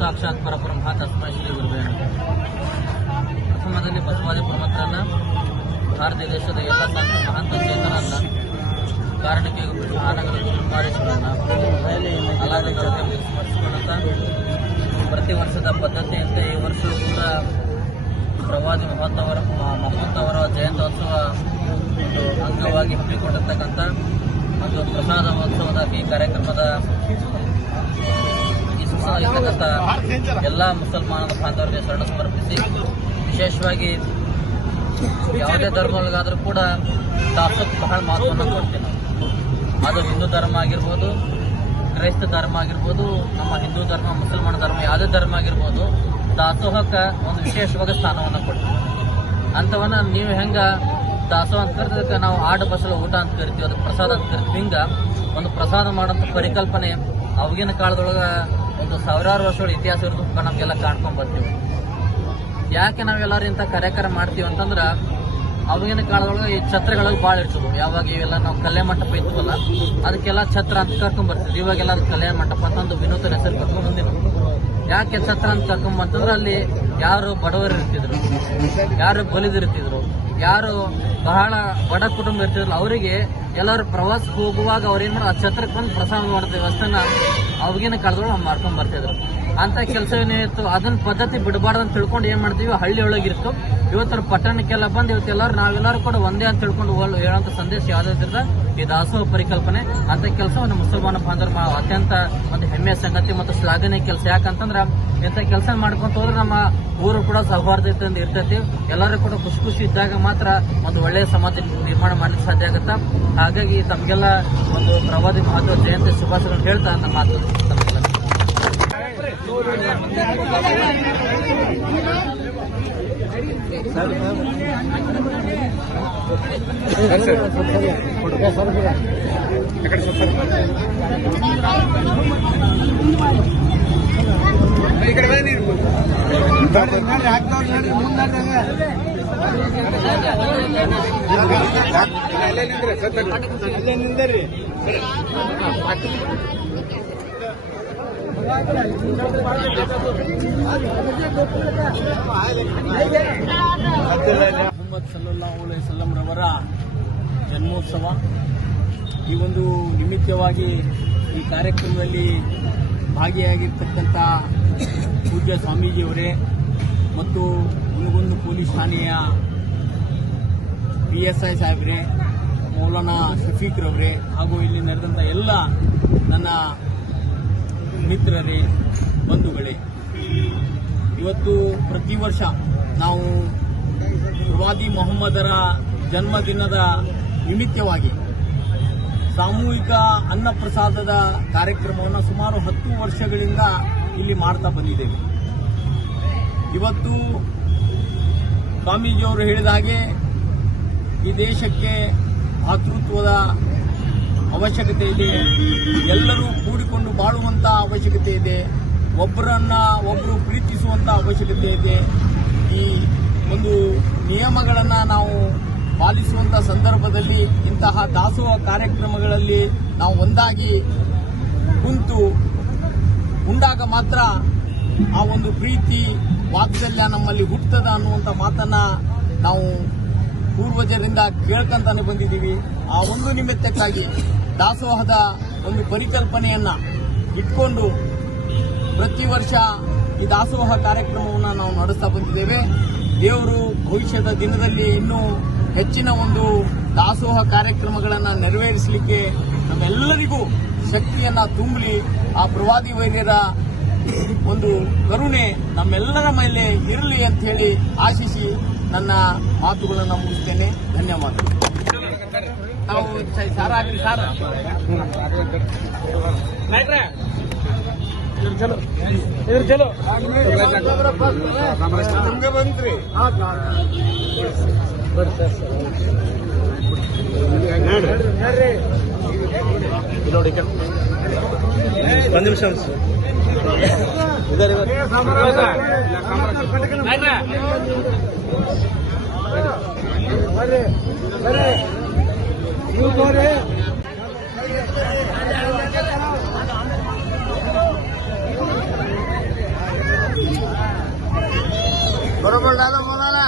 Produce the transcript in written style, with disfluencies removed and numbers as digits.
ಸಾಕ್ಷಾತ್ ಪರಬ್ರಹ್ಮ ತಸ್ಮೈ ಶ್ರೀ ಗುರುವೇ ನಮಃ. ಪ್ರಥಮದಲ್ಲಿ ಬಸವಾದಿ ಪ್ರಮುಖರನ್ನ ಭಾರತ ದೇಶದ ಎಲ್ಲ ಸಂತ ಮಹಾಂತ ಚೇತನನ್ನ ಕಾರಣಕ್ಕೆ ಮಹಾನಗರ ಕುಮಾರೇಶ್ವರನ್ನ ಅಲಾದ ಸ್ಮರಿಸಿಕೊಳ್ಳುತ್ತಾ ಪ್ರತಿ ವರ್ಷದ ಪದ್ಧತಿಯಂತೆ ಈ ವರ್ಷವೂ ಕೂಡ ಪ್ರವಾದಿ ಮಹಂತ್ ಅವರ ಜಯಂತ್ಯೋತ್ಸವ ಒಂದು ಅಂಗವಾಗಿ ಹಮ್ಮಿಕೊಂಡಿರ್ತಕ್ಕಂಥ ಒಂದು ಪ್ರಸಾದ ಮಹೋತ್ಸವದ ಈ ಕಾರ್ಯಕ್ರಮದ ಇರ್ತಕ್ಕಂಥ ಎಲ್ಲ ಮುಸಲ್ಮಾನರ ಬಾಂಧವರಿಗೆ ಶರಣ ಸಮರ್ಪಿಸಿ, ವಿಶೇಷವಾಗಿ ಯಾವುದೇ ಧರ್ಮಗಳಿಗಾದರೂ ಕೂಡ ದಾಸೋಹಕ್ಕೆ ಬಹಳ ಮಹತ್ವವನ್ನು ಕೊಡ್ತೀನಿ. ಅದು ಹಿಂದೂ ಧರ್ಮ ಆಗಿರ್ಬೋದು, ಕ್ರೈಸ್ತ ಧರ್ಮ ಆಗಿರ್ಬೋದು, ನಮ್ಮ ಹಿಂದೂ ಧರ್ಮ, ಮುಸಲ್ಮಾನ ಧರ್ಮ, ಯಾವುದೇ ಧರ್ಮ ಆಗಿರ್ಬೋದು, ದಾಸೋಹಕ್ಕೆ ಒಂದು ವಿಶೇಷವಾಗಿ ಸ್ಥಾನವನ್ನು ಕೊಡ್ತೀವಿ. ಅಂಥವನ್ನ ನೀವು ಹೆಂಗೆ ದಾಸೋಹ ಅಂತ ಕರಿತದಕ್ಕೆ ನಾವು ಆಡು ಬಸಲ ಊಟ ಅಂತ ಕರಿತೀವಿ, ಅದಕ್ಕೆ ಪ್ರಸಾದ ಅಂತ ಕರಿತೀವಿ. ಹಿಂಗೆ ಒಂದು ಪ್ರಸಾದ ಮಾಡೋಂಥ ಪರಿಕಲ್ಪನೆ ಅವಾಗಿನ ಕಾಲದೊಳಗೆ ಒಂದು ಸಾವಿರಾರು ವರ್ಷಗಳ ಇತಿಹಾಸ ಇರೋದಕ್ಕೆ ನಮಗೆಲ್ಲ ಕಾಣ್ಕೊಂಡು ಬರ್ತೀವಿ. ಯಾಕೆ ನಾವೆಲ್ಲರೂ ಇಂಥ ಕಾರ್ಯಕ್ರಮ ಮಾಡ್ತೀವಿ ಅಂತಂದ್ರ ಅವಾಗಿನ ಕಾಲದೊಳಗೆ ಈ ಛತ್ರಗಳಲ್ಲಿ ಭಾಳ ಇರ್ತದೆ. ಯಾವಾಗ ಇವೆಲ್ಲ ನಾವು ಕಲ್ಯಾಣ ಮಂಟಪ ಇದ್ವಲ್ಲ ಅದಕ್ಕೆಲ್ಲ ಛತ್ರ ಅಂತ ಕರ್ಕೊಂಡ್ ಬರ್ತಿದ್ವಿ. ಇವಾಗೆಲ್ಲ ಅದು ಕಲ್ಯಾಣ ಮಂಟಪ ಅಂತ ಒಂದು ವಿನೂತನ ಹೆಸರು ಕರ್ಕೊಂಡ್ ಬಂದಿವಿ. ಯಾಕೆ ಛತ್ರ ಅಂತ ಕರ್ಕೊಂಡ್ ಬಂತಂದ್ರೆ ಅಲ್ಲಿ ಯಾರು ಬಡವರು ಇರ್ತಿದ್ರು, ಯಾರು ಬಲಿದಿರ್ತಿದ್ರು, ಯಾರು ಬಹಳ ಬಡ ಕುಟುಂಬ ಇರ್ತಿದ್ರಲ್ಲ ಅವರಿಗೆ ಎಲ್ಲರೂ ಪ್ರವಾಸಕ್ಕೆ ಹೋಗುವಾಗ ಅವ್ರು ಏನ್ ಮಾಡೋದು ಆ ಛತ್ರಕ್ಕೆ ಬಂದು ಪ್ರಸಾದ ಮಾಡೋ ವ್ಯವಸ್ಥೆನ ಅವಾಗಿನ ಕಾಲದೊಳಗೆ ಮಾಡ್ಕೊಂಡ್ ಬರ್ತಿದ್ರು. ಅಂತ ಕೆಲಸ ಏನಿತ್ತು ಅದನ್ನ ಪದ್ಧತಿ ಬಿಡಬಾರ್ದು ಅಂತ ತಿಳ್ಕೊಂಡು ಏನ್ ಮಾಡ್ತೀವಿ, ಹಳ್ಳಿ ಒಳಗಿರ್ತು ಇವತ್ತರ ಪಟ್ಟಣಕ್ಕೆಲ್ಲ ಬಂದು ಇವತ್ತೆಲ್ಲರೂ ನಾವೆಲ್ಲರೂ ಕೂಡ ಒಂದೇ ಅಂತ ತಿಳ್ಕೊಂಡು ಹೇಳುವಂತ ಸಂದೇಶ ಯಾವ್ದಾದ್ರಿಂದ ಈ ದಾಸೋಹ ಪರಿಕಲ್ಪನೆ ಅಂತ ಕೆಲಸವನ್ನು ಮುಸಲ್ಮಾನ ಬಾಂಧವರು ಅತ್ಯಂತ ಒಂದು ಹೆಮ್ಮೆಯ ಸಂಗತಿ ಮತ್ತು ಶ್ಲಾಘನೀಯ ಕೆಲಸ. ಯಾಕಂತಂದ್ರ ಇಂಥ ಕೆಲಸ ಮಾಡ್ಕೊಂತ ಹೋದ್ರೆ ನಮ್ಮ ಊರು ಕೂಡ ಸೌಹಾರ್ದತೆಯಿಂದ ಇರ್ತೈತಿ. ಎಲ್ಲರೂ ಕೂಡ ಖುಷಿ ಇದ್ದಾಗ ಮಾತ್ರ ಒಂದು ಒಳ್ಳೆಯ ಸಮಾಜ ನಿರ್ಮಾಣ ಮಾಡ್ಲಿಕ್ಕೆ ಸಾಧ್ಯ ಆಗುತ್ತಾ. ಹಾಗಾಗಿ ತಮಗೆಲ್ಲ ಒಂದು ಪ್ರವಾದಿ ಮಹತ್ವ ಜಯಂತಿ ಶುಭಾಶಯಗಳನ್ನು ಹೇಳ್ತಾ ನನ್ನ ಮಾತು ತಮಗೆಲ್ಲ ಮೊಹಮ್ಮದ್ ಸಲ್ಲಲ್ಲಾಹು ಅಲೈಹಿ ವಸಲ್ಲಂ ರವರ ಜನ್ಮೋತ್ಸವ. ಈ ಒಂದು ನಿಮಿತ್ತವಾಗಿ ಈ ಕಾರ್ಯಕ್ರಮದಲ್ಲಿ ಭಾಗಿಯಾಗಿರ್ತಕ್ಕಂಥ ಪೂಜ್ಯ ಸ್ವಾಮೀಜಿಯವರೇ ಮತ್ತು ಹುನಗುಂದ ಪೊಲೀಸ್ ಠಾಣೆಯ PSI ಸಾಹೇಬ್ರೆ, ಮೌಲಾನಾ ಶಫೀಕ್ ರವರೇ ಹಾಗೂ ಇಲ್ಲಿ ನಡೆದಂಥ ಎಲ್ಲ ನನ್ನ ಮಿತ್ರರೇ, ಬಂಧುಗಳೇ, ಇವತ್ತು ಪ್ರತಿ ವರ್ಷ ನಾವು ಪ್ರವಾದಿ ಮೊಹಮ್ಮದರ ಜನ್ಮದಿನದ ನಿಮಿತ್ತವಾಗಿ ಸಾಮೂಹಿಕ ಅನ್ನಪ್ರಸಾದದ ಕಾರ್ಯಕ್ರಮವನ್ನು ಸುಮಾರು 10 ವರ್ಷಗಳಿಂದ ಇಲ್ಲಿ ಮಾಡ್ತಾ ಬಂದಿದ್ದೇವೆ. ಇವತ್ತು ಸ್ವಾಮೀಜಿಯವರು ಹೇಳಿದ ಹಾಗೆ ಈ ದೇಶಕ್ಕೆ ಭಾತೃತ್ವದ ಅವಶ್ಯಕತೆ ಇದೆ, ಎಲ್ಲರೂ ಕೂಡಿಕೊಂಡು ಬಾಳುವಂತ ಅವಶ್ಯಕತೆ ಇದೆ, ಒಬ್ಬರು ಪ್ರೀತಿಸುವಂತ ಅವಶ್ಯಕತೆ ಇದೆ. ಈ ಒಂದು ನಿಯಮಗಳನ್ನು ನಾವು ಪಾಲಿಸುವಂತ ಸಂದರ್ಭದಲ್ಲಿ ಇಂತಹ ದಾಸೋಹ ಕಾರ್ಯಕ್ರಮಗಳಲ್ಲಿ ನಾವು ಒಂದಾಗಿ ಕುಂತು ಉಂಡಾಗ ಮಾತ್ರ ಆ ಒಂದು ಪ್ರೀತಿ ವಾತ್ಸಲ್ಯ ನಮ್ಮಲ್ಲಿ ಹುಟ್ಟುತ್ತದೆ ಅನ್ನುವಂಥ ಮಾತನ್ನ ನಾವು ಪೂರ್ವಜರಿಂದ ಕೇಳ್ಕೊಂತಾನೆ ಬಂದಿದ್ದೀವಿ. ಆ ಒಂದು ನಿಮಿತ್ತಕ್ಕಾಗಿ ದಾಸೋಹದ ಒಂದು ಪರಿಕಲ್ಪನೆಯನ್ನ ಇಟ್ಕೊಂಡು ಪ್ರತಿ ವರ್ಷ ಈ ದಾಸೋಹ ಕಾರ್ಯಕ್ರಮವನ್ನು ನಾವು ನಡೆಸ್ತಾ ಬಂದಿದ್ದೇವೆ. ದೇವರು ಭವಿಷ್ಯದ ದಿನದಲ್ಲಿ ಇನ್ನೂ ಹೆಚ್ಚಿನ ಒಂದು ದಾಸೋಹ ಕಾರ್ಯಕ್ರಮಗಳನ್ನು ನೆರವೇರಿಸಲಿಕ್ಕೆ ನಮ್ಮೆಲ್ಲರಿಗೂ ಶಕ್ತಿಯನ್ನ ತುಂಬಲಿ. ಆ ಪ್ರವಾದಿ ವೈರ್ಯರ ಒಂದು ಕರುಣೆ ನಮ್ಮೆಲ್ಲರ ಮೇಲೆ ಇರಲಿ ಅಂತ ಹೇಳಿ ಆಶಿಸಿ ನನ್ನ ಮಾತುಗಳನ್ನು ಮುಗಿಸ್ತೇನೆ. ಧನ್ಯವಾದಗಳು. ನಾವು ಸಾರ ಹಾಕಿ ಸಾರ ಚಲೋ ನಿಮ್ಗೆ ಬಂದ್ರಿ ನೋಡಿ ಒಂದು ನಿಮಿಷ बरोबर दादा बोला ना